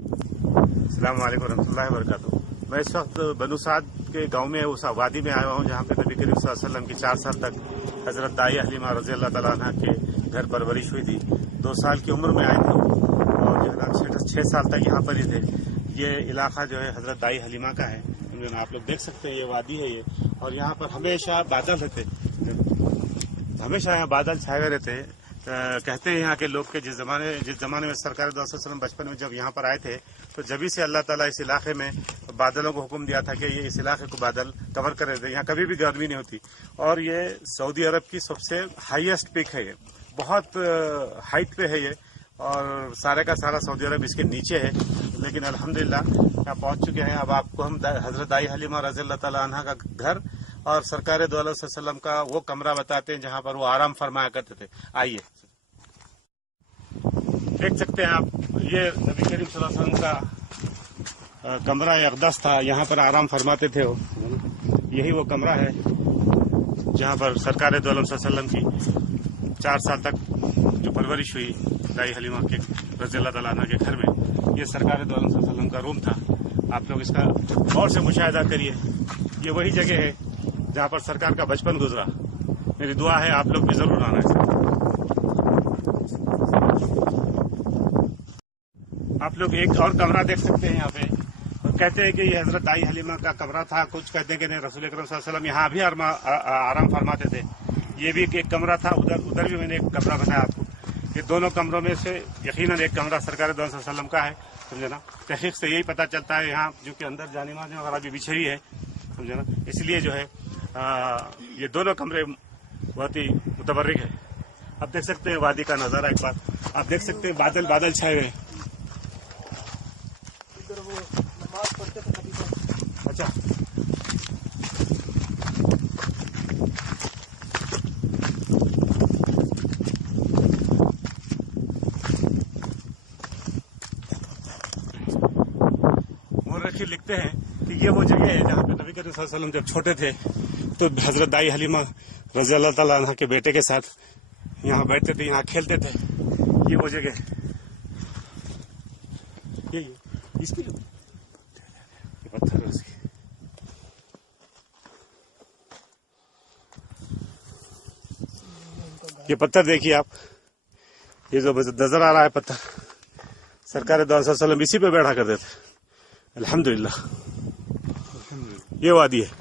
अस्सलाम वालेकुम रहमतुल्लाहि व बरकातुहू। मैं इस वक्त बनु साद के गांव में उस वादी में आया हूँ जहाँ पे नबी करीम सल्लल्लाहु अलैहि वसल्लम की 4 साल तक हजरत दाई हलीमा रजी अल्लाह तआला अन्हा के घर परवरिश हुई थी। 2 साल की उम्र में आए थे और जो है ना 6 साल तक यहाँ पर ही थे। ये इलाका जो है हजरत दाई हलीमा का है, आप लोग देख सकते हैं। ये वादी है ये, और यहाँ पर हमेशा बादल रहते, हमेशा यहाँ बादल छाए हुए रहते हैं। कहते हैं यहाँ के लोग के जिस जमाने में सरकार दो वसल्लम बचपन में जब यहाँ पर आए थे तो जब से अल्लाह ताला इस इलाके में बादलों को हुक्म दिया था कि ये इस इलाके को बादल कवर कर रहे थे। यहाँ कभी भी गर्मी नहीं होती। और ये सऊदी अरब की सबसे हाईएस्ट पिक है, ये बहुत हाइट पे है ये, और सारे का सारा सऊदी अरब इसके नीचे है। लेकिन अल्हम्दुलिल्लाह यहाँ पहुँच चुके हैं। अब आपको हम हजरत दाई हलीमा रज़ी अल्लाह तआला अन्हा का घर और सरकार दो वसल्लम का वो कमरा बताते हैं जहाँ पर वो आराम फरमाया करते थे। आइए देख सकते हैं आप, ये नबी करीम सल्लल्लाहु अलैहि वसल्लम का कमरा अक़दस था, यहाँ पर आराम फरमाते थे वो। यही वो कमरा है जहाँ पर सरकार दो वसल्लम की 4 साल तक जो परवरिश हुई दाई हलीमा के रज़ी अल्लाह तआला अन्हा के घर में। ये सरकार दो वसल्लम का रूम था। आप लोग इसका गौर से मुशाहिदा करिए। ये वही जगह है जहाँ पर सरकार का बचपन गुजरा। मेरी दुआ है आप लोग भी जरूर आना है। आप लोग एक और कमरा देख सकते हैं यहाँ पे, और कहते हैं कि ये हजरत दाई हलीमा का कमरा था। कुछ कहते हैं कि नहीं, रसूल अकरम सल्लल्लाहु अलैहि वसल्लम यहाँ भी आराम फरमाते थे। ये भी एक कमरा था, उधर भी मैंने एक कमरा बताया आपको। ये दोनों कमरों में से यकीनन एक कमरा सरकार दो वसल्लम का है, समझे ना। तहकीक से यही पता चलता है यहाँ जो कि अंदर जाने माने वगैरह भी बिछी हुई है, समझे ना। इसलिए जो है ये दोनों कमरे बहुत ही मुतबर्रिक है। आप देख सकते हैं वादी का नजारा एक बार आप देख सकते हैं। बादल छाए हुए। अच्छा, मोरखी लिखते हैं कि ये वो जगह है जहाँ पे नबी करीम सल्लल्लाहु अलैहि वसल्लम जब छोटे थे तो हजरत दाई हलीमा रज़ी अल्लाह तआला अन्हा के बेटे के साथ यहाँ बैठते थे, यहाँ खेलते थे। ये वो जगह ये इसकी ये पत्थर है उसकी। ये पत्थर देखिए आप, ये जो नजर आ रहा है पत्थर, सरकार दो वसल्लम इसी पे बैठा करते थे। अल्हम्दुलिल्लाह ये वादी है।